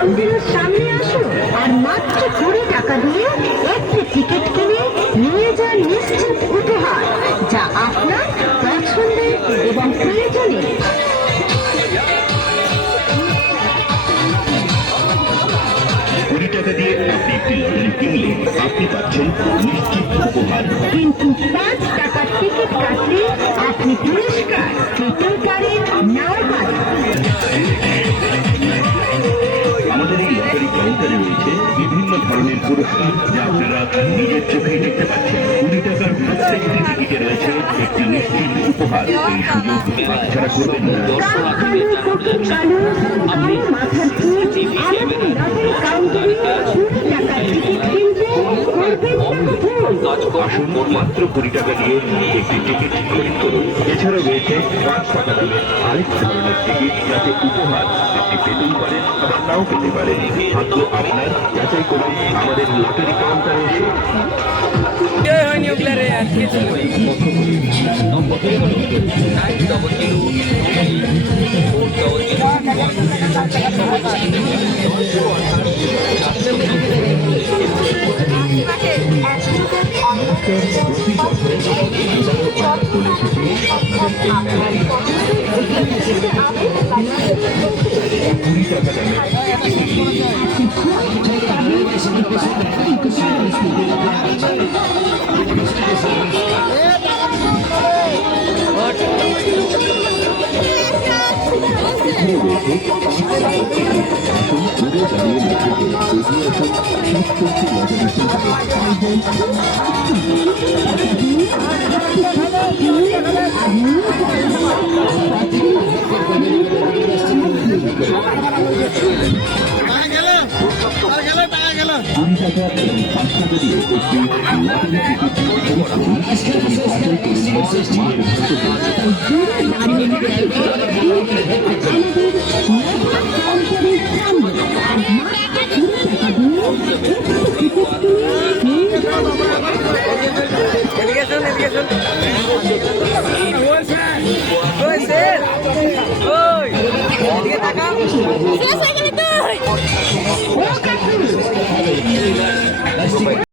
মন্দিরের সামনে আসুন আর মাত্র 20 টাকা দিয়ে একটি টিকিট কিনে নিয়ে যান নিশ্চিত উপহার, যা আপনার পছন্দের এবং প্রয়োজনীয়। 20 টাকা দিয়ে আপনি একটি লটারি কিনলে আপনি পাচ্ছেন নিশ্চিত উপহার, কিন্তু 5 টাকার টিকিট কাটলে আপনি পুরস্কার পেতেও পারেন, নাও পারেন। আমাদের এই লটারি কাউন্টারে রয়েছে বিভিন্ন ধরনের পুরস্কার, যা আপনারা নিজের চোখে দেখতে পাচ্ছেন। 20 টাকার প্রত্যেকটি টিকিটে রয়েছে একটি নিশ্চিত উপহার। এই সুযোগ হাতছাড়া করবেন না। মাথার চুল আমাদের লটারি কাউন্টারে 20 টাকার টিকিট কিনতে করবেন আসুন মাত্র 20 টাকা দিয়ে একটি টিকিট খরিদ করুন। এছাড়াও রয়েছে 5 টাকা দামের আরেক ধরনের টিকিট, যাতে উপহার আপনি পেতেই পারেন আবার নাও পেতে পারেন। ভাগ্য আপনার, যাচাই করুন আমাদের লটারি কাউন্টারে এসে। টাকা।